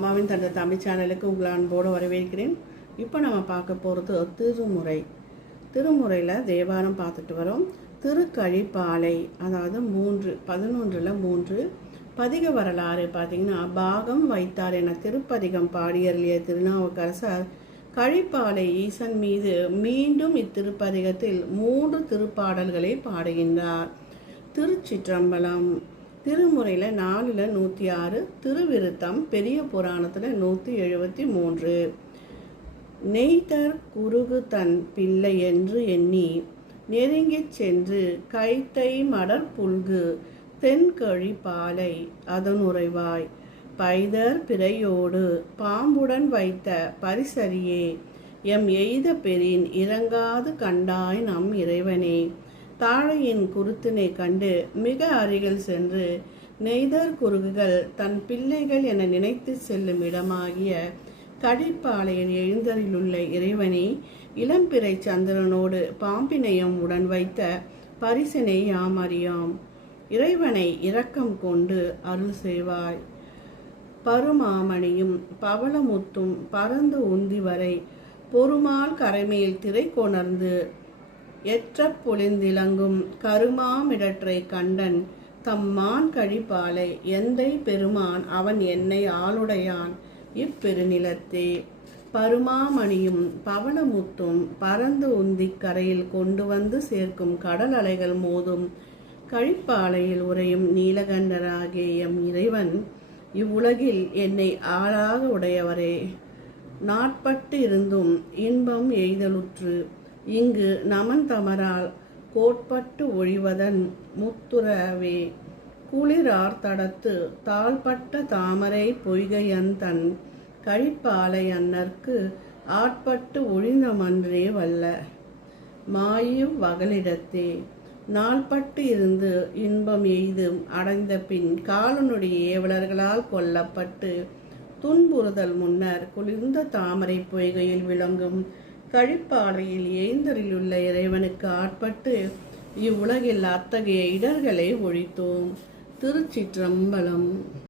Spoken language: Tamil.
அம்மாவின் தந்தை தமிழ் சேனலுக்கு உங்களை அன்போடு வரவேற்கிறேன். இப்போ நம்ம பார்க்க போகிறது திருமுறையில் தேவாரம் பார்த்துட்டு வரோம். திருக்கழிப்பாலை, அதாவது 11ல் 3 பதிக வரலாறு பார்த்திங்கன்னா, பாகம் வைத்தார் என திருப்பதிகம் பாடியருளிய திருநாவுக்கரசர் கழிப்பாலை ஈசன் மீது மீண்டும் இத்திருப்பதிகத்தில் 3 திருப்பாடல்களை பாடுகின்றார். திருச்சிற்றம்பலம். திருமுறையில் 4ல் 106, திருவிருத்தம் பெரிய புராணத்தில் 173. நெய்தர் குருகு தன் பிள்ளை என்று எண்ணி நெருங்கிச் சென்று கைத்தை மடற்புல்கு தென்கழி பாலை அதனுறைவாய் பைதர் பிறையோடு பாம்புடன் வைத்த பரிசரியே எம் எய்த பெறின் இறங்காது கண்டாய் நம் இறைவனே. தாழையின் குருத்தினை கண்டு மிக அருகில் சென்று நெய்தர் குருகுகள் தன் பிள்ளைகள் என நினைத்து செல்லும் இடமாகிய கழிப்பாலையில் எழுந்தருளுள்ள இறைவனை இளம்பிறை சந்திரனோடு பாம்பினையும் உடன் வைத்த பரிசினை யாம் அறியோம். இறைவனை இரக்கம் கொண்டு அருள் செய்வாய். பருமாமணியும் பவளமுத்தும் பறந்து உந்தி வரை பொறுமால் கரைமேல் திரை கொணர்ந்து எற்ற பொழிந்திலங்கும் கருமாமிடற்றை கண்டன் தம்மான் கழிப்பாலை எந்தை பெருமான் அவன் என்னை ஆளுடையான் இப்பெருநிலத்தே. பருமாமணியும் பவளமுத்தும் பறந்து உந்தி கரையில் கொண்டு வந்து சேர்க்கும் கடல் அலைகள் மோதும் கழிப்பாலையில் உறையும் நீலகண்டராகிய எம் இறைவன் இவ்வுலகில் என்னை ஆளாக உடையவரே. நாட்பட்டு இருந்தும் இன்பம் எய்தலுற்று இங்கு நமன் தமரால் கோட்பட்டு ஒழிவதன் முத்துறவே குளிரார் தடத்து தாழ்பட்ட தாமரை பொய்கையன் தன் கழிப்பாலை அன்னர்க்கு ஆட்பட்டு ஒழிந்தமன்றே வல்ல மாயிவ் வகலிடத்தே. நாள்பட்டு இருந்து இன்பம் எய்து அடைந்த பின் காலனுடைய ஏவலர்களால் கொல்லப்பட்டு துன்புறுதல் முன்னர் குளிர்ந்த தாமரை பொய்கையில் விளங்கும் கழிப்பாலையில் எழுந்தருளுள்ள இறைவனுக்கு ஆட்பட்டு இவ்வுலகில் அத்தகைய இடர்களை ஒழித்தோம். திருச்சிற்றம்பலம்.